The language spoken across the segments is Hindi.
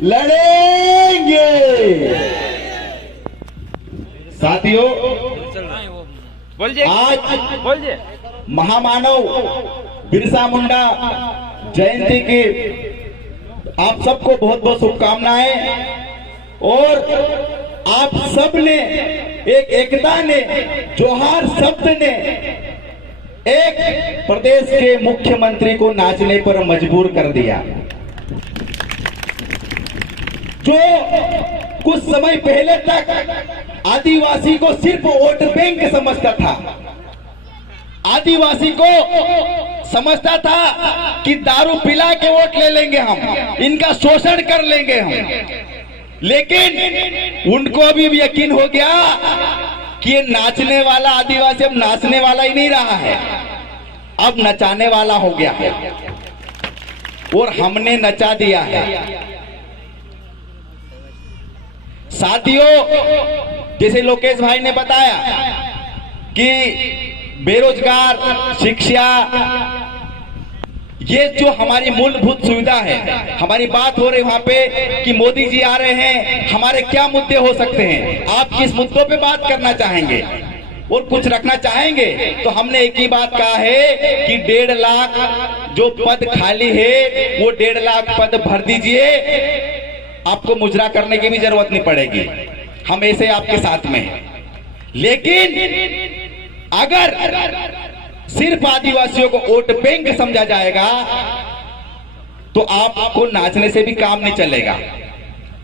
लड़ेंगे। साथियों, आज महामानव बिरसा मुंडा जयंती की आप सबको बहुत बहुत शुभकामनाएं। और आप सब ने एकता ने, जोहार शब्द ने एक प्रदेश के मुख्यमंत्री को नाचने पर मजबूर कर दिया। जो कुछ समय पहले तक आदिवासी को सिर्फ वोट बैंक समझता था, आदिवासी को समझता था कि दारू पिला के वोट ले लेंगे हम, इनका शोषण कर लेंगे हम, लेकिन उनको भी यकीन हो गया कि ये नाचने वाला आदिवासी अब नाचने वाला ही नहीं रहा है, अब नचाने वाला हो गया है और हमने नचा दिया है। साथियों, जैसे लोकेश भाई ने बताया कि बेरोजगार, शिक्षा, ये जो हमारी मूलभूत सुविधा है, हमारी बात हो रही वहां पे कि मोदी जी आ रहे हैं, हमारे क्या मुद्दे हो सकते हैं, आप किस मुद्दों पे बात करना चाहेंगे और कुछ रखना चाहेंगे। तो हमने एक ही बात कहा है कि 1.5 लाख जो पद खाली है वो 1.5 लाख पद भर दीजिए, आपको मुजरा करने की भी जरूरत नहीं पड़ेगी, हम ऐसे आपके साथ में हैं। लेकिन अगर सिर्फ आदिवासियों को वोट बैंक समझा जाएगा तो आपको नाचने से भी काम नहीं चलेगा।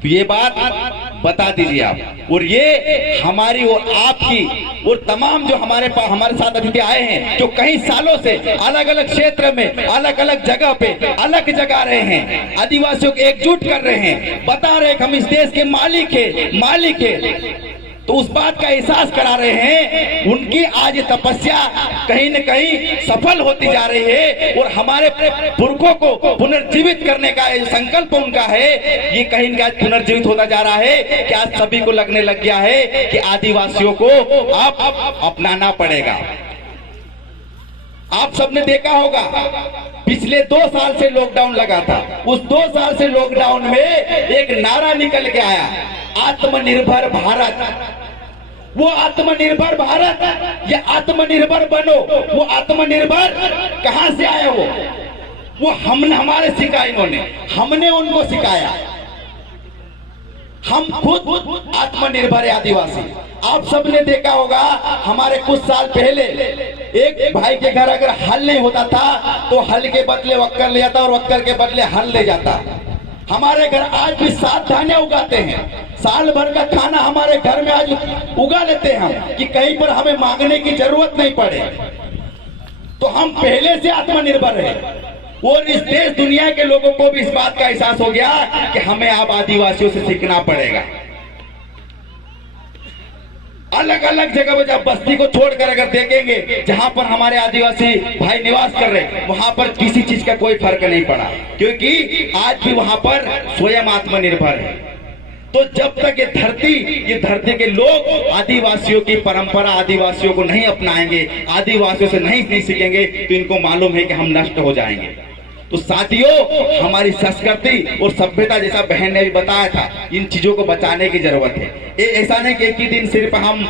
तो ये बात बता दीजिए आप। और ये हमारी और आपकी और तमाम जो हमारे साथ अतिथि आए हैं, जो कई सालों से अलग अलग क्षेत्र में, अलग अलग जगह पे अलग जगा रहे हैं, आदिवासियों को एकजुट कर रहे हैं, बता रहे हैं हम इस देश के मालिक है, तो उस बात का एहसास करा रहे हैं। उनकी आज तपस्या कहीं न कहीं सफल होती जा रही है और हमारे पुरखों को पुनर्जीवित करने का जो संकल्प उनका है, ये कहीं न कहीं पुनर्जीवित होता जा रहा है कि आज सभी को लगने लग गया है कि आदिवासियों को अब अपनाना पड़ेगा। आप सबने देखा होगा पिछले 2 साल से लॉकडाउन लगा था, उस 2 साल से लॉकडाउन में एक नारा निकल के आया, आत्मनिर्भर भारत। वो आत्मनिर्भर भारत या आत्मनिर्भर बनो, वो आत्मनिर्भर कहां से आया? वो हमने हमारे सिखाया, इन्होंने, हमने उनको सिखाया। हम खुद आत्मनिर्भर है आदिवासी। आप सबने देखा होगा हमारे कुछ साल पहले एक भाई के घर अगर हल नहीं होता था तो हल के बदले वक्कर ले जाता और वक्कर के बदले हल ले जाता। हमारे घर आज भी 7 धान्य उगाते हैं, साल भर का खाना हमारे घर में आज उगा लेते हैं हम कि कहीं पर हमें मांगने की जरूरत नहीं पड़े। तो हम पहले से आत्मनिर्भर है और इस देश दुनिया के लोगों को भी इस बात का एहसास हो गया कि हमें अब आदिवासियों से सीखना पड़ेगा। अलग अलग जगह पर जब बस्ती को छोड़कर अगर देखेंगे जहां पर हमारे आदिवासी भाई निवास कर रहे, वहां पर किसी चीज का कोई फर्क नहीं पड़ा, क्योंकि आज भी वहां पर स्वयं आत्मनिर्भर है। तो जब तक ये धरती के लोग आदिवासियों की परंपरा, आदिवासियों को नहीं अपनाएंगे, आदिवासियों से नहीं सीखेंगे, तो इनको मालूम है कि हम नष्ट हो जाएंगे। तो साथियों, हमारी संस्कृति और सभ्यता, जैसा बहन ने भी बताया था, इन चीजों को बचाने की जरूरत है। ऐसा नहीं कि एक ही दिन सिर्फ हम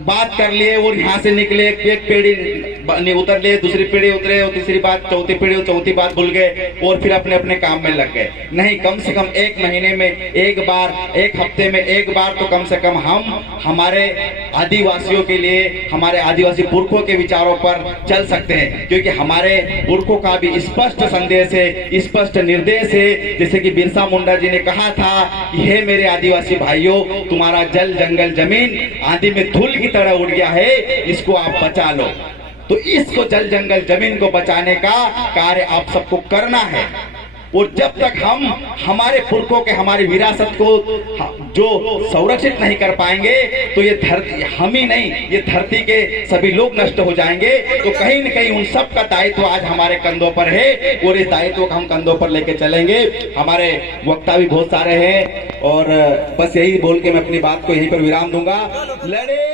बात कर लिए और यहाँ से निकले, एक पीढ़ी उतर लिए, दूसरी पीढ़ी उतरे और तीसरी बात, चौथी पीढ़ी चौथी बात भूल गए और फिर अपने अपने काम में लग गए। नहीं, कम से कम 1 महीने में एक बार, 1 हफ्ते में एक बार तो कम से कम हम हमारे आदिवासियों के लिए, हमारे आदिवासी पुरखों के विचारों पर चल सकते हैं, क्योंकि हमारे पुरखों का भी स्पष्ट संदेश है, स्पष्ट निर्देश है। जैसे कि बिरसा मुंडा जी ने कहा था, हे मेरे आदिवासी भाइयों, तुम्हारा जल जंगल जमीन आंधी में धूल की तरह उड़ गया है, इसको आप बचा लो। तो इसको जल जंगल जमीन को बचाने का कार्य आप सबको करना है। और जब तक हम हमारे पुरखों के, हमारी विरासत को जो संरक्षित नहीं कर पाएंगे, तो ये धरती, हम ही नहीं, ये धरती के सभी लोग नष्ट हो जाएंगे। तो कहीं न कहीं उन सब का दायित्व आज हमारे कंधों पर है और इस दायित्व को हम कंधों पर लेके चलेंगे। हमारे वक्ता भी बहुत सारे हैं और बस यही बोल के मैं अपनी बात को यहीं पर विराम दूंगा। लड़े